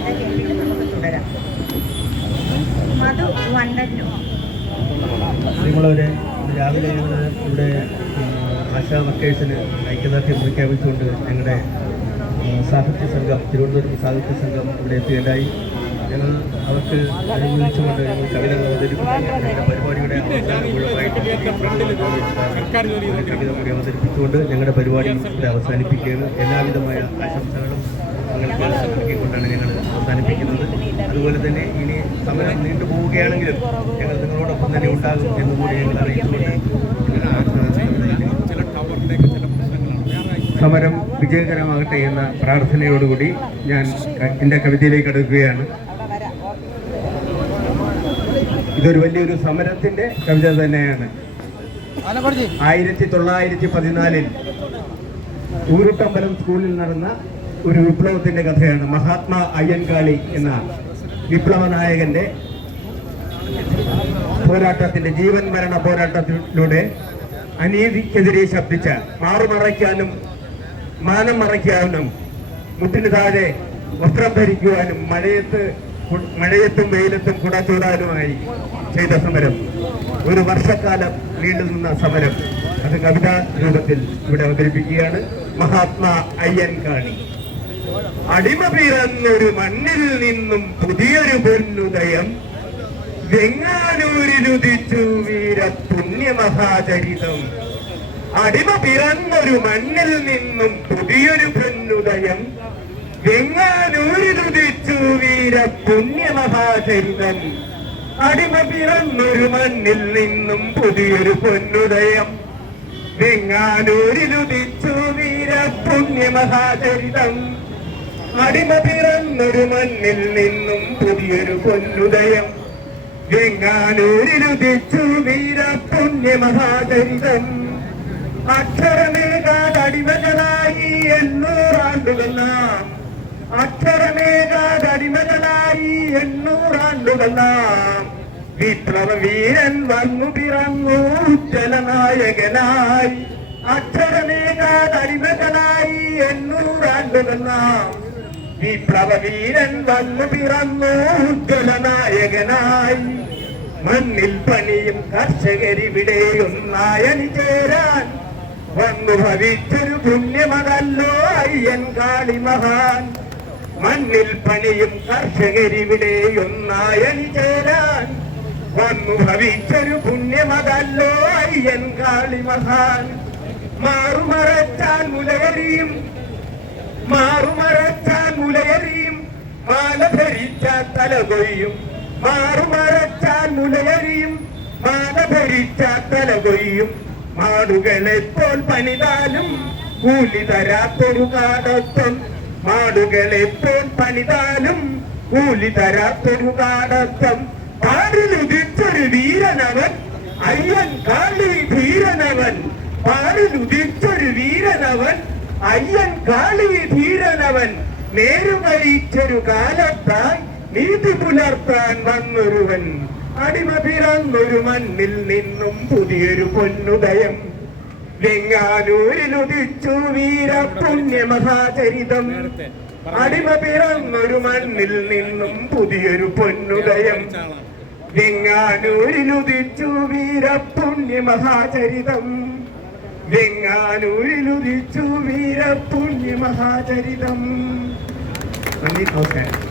ചെയ്ത കേൾവികൾ നമുക്ക് തുടരാം. മധു വണ്ടല്ലോ നിങ്ങളൊരു രാവിലെ ഇവിടെ ആശാ വർക്കേഴ്സിന് ഐക്യദാർഢ്യം പ്രഖ്യാപിച്ചുകൊണ്ട് ഞങ്ങളുടെ സാഹിത്യ സംഘം തിരുവനന്തപുരം സാഹിത്യ സംഘം ഇവിടെ എത്തിയതായി. ഞങ്ങൾ അവർക്ക് അനുകൂലിച്ചുകൊണ്ട് ഞങ്ങൾ കവിതകൾ അവതരിപ്പിക്കുകയും കൂടി അവതരിപ്പിച്ചുകൊണ്ട് ഞങ്ങളുടെ പരിപാടി ഇവിടെ എല്ലാവിധമായ ആശംസകളും ഞങ്ങൾക്ക് നൽകിക്കൊണ്ടാണ് അതുപോലെ തന്നെ ഇനി സമരം നീണ്ടു പോവുകയാണെങ്കിലും ഞങ്ങൾ നിങ്ങളോടൊപ്പം തന്നെ ഉണ്ടാകും എന്ന് കൂടി ഞങ്ങൾ അറിയിച്ചുകൊണ്ട് സമരം വിജയകരമാകട്ടെ എന്ന പ്രാർത്ഥനയോടുകൂടി ഞാൻ എന്റെ കവിതയിലേക്ക് അടുക്കുകയാണ്. ഇതൊരു വലിയൊരു സമരത്തിന്റെ കവിത തന്നെയാണ്. ആയിരത്തി തൊള്ളായിരത്തി പതിനാലിൽ ഊരുട്ടമ്പലം സ്കൂളിൽ നടന്ന ഒരു വിപ്ലവത്തിന്റെ കഥയാണ് മഹാത്മാ അയ്യൻകാളി എന്ന വിപ്ലവ നായകന്റെ പോരാട്ടത്തിന്റെ ജീവൻ മരണ പോരാട്ടത്തിലൂടെ അനീതിക്കെതിരെ ശബ്ദിച്ച മാറുമറയ്ക്കാനും മാനം മറയ്ക്കാനും മുട്ടിന് താഴെ വസ്ത്രം ധരിക്കുവാനും മഴയത്ത് മഴയത്തും വെയിലത്തും കുട ചൂടാനുമായി ചെയ്ത സമരം ഒരു വർഷക്കാലം നീണ്ടു നിന്ന സമരം അത് കവിതാ രൂപത്തിൽ ഇവിടെ അവതരിപ്പിക്കുകയാണ്. മഹാത്മാ അയ്യൻകാളി. അടിമ പിറന്നൊരു മണ്ണിൽ നിന്നും പുതിയൊരു പൊന്നുദയം വെങ്ങാനൂരിലുദിച്ചു വീര പുണ്യമഹാചരിതം അടിമ പിറന്നൊരു മണ്ണിൽ നിന്നും പുതിയൊരു പൊന്നുദയം വെങ്ങാനൂരിലുദിച്ചു വീര പുണ്യമഹാചരിതം അടിമ പിറന്നൊരു മണ്ണിൽ നിന്നും പുതിയൊരു പൊന്നുദയം വെങ്ങാനൂരിലുദിച്ചു വീര പുണ്യമഹാചരിതം അടിമ പിറന്നൊരു മണ്ണിൽ നിന്നും പുതിയൊരു പൊന്നുദയം. വെങ്ങാനൂരിലുദിച്ചു വീര പുണ്യമഹാചരിതം അക്ഷരമേകാതടിമകളായി എണ്ണൂറാണ്ടുകൾ നാം അക്ഷരമേകാതടിമകളായി എണ്ണൂറാണ്ടുകൾ നാം വിപ്ലവ വീരൻ വന്നു പിറന്നു ഉജ്ജലനായകനായി അക്ഷരമേകാതടിമകളായി എണ്ണൂറാണ്ടുകൾ നാം വിപ്ലവ വീരൻ വന്നു പിറന്നു ജലനായകനായി മണ്ണിൽ പണിയും കർഷകരിവിടെയും ഒന്നായണി ചേരാൻ വന്നു ഭവിച്ചൊരു പുണ്യമതല്ലോ അയ്യൻ കാളി മഹാൻ. മണ്ണിൽ പണിയും കർഷകരിവിടെയും ഒന്നായണി ചേരാൻ വന്നു ഭവിച്ചൊരു പുണ്യമതല്ലോ അയ്യൻ കാളി മഹാൻ. മാറുമറച്ചാൽ മുലകരിയും മാറുമറച്ചാൽ മുലയറിയും മാല തല കൊയ്യും മാറുമറച്ചാൽ മുലയരിയും മാത ഭരിച്ചാൽ തല കൊയ്യും മാടുകളെപ്പോൾ പണിതാലും കൂലി തരാത്തൊരു കാടത്വം പോൽ പണിതാലും കൂലി തരാത്തൊരു കാടത്വം പാടിലുദിച്ചൊരു വീരനവൻ അയ്യൻ കാളി ധീരനവൻ. പാടിലുദിച്ചൊരു വീരനവൻ അയ്യൻ കാളി ധീരനവൻ. നേരുമരിച്ചൊരു കാലത്തായി നീതി പുലർത്താൻ വന്നൊരുവൻ അടിമ പിറന്നൊരു മണ്ണിൽ നിന്നും പുതിയൊരു പൊന്നുദയം. വെങ്ങാനൂരിലുദിച്ചു വീര പുണ്യമഹാചരിതം അടിമ പിറന്നൊരു മണ്ണിൽ നിന്നും പുതിയൊരു പൊന്നുദയം. വെങ്ങാനൂരിലുദിച്ചു വീര പുണ്യമഹാചരിതം വെങ്ങാനൂരിലുദിച്ചു വീര പുണ്യമഹാചരിതം നന്ദി നമസ്കാരം.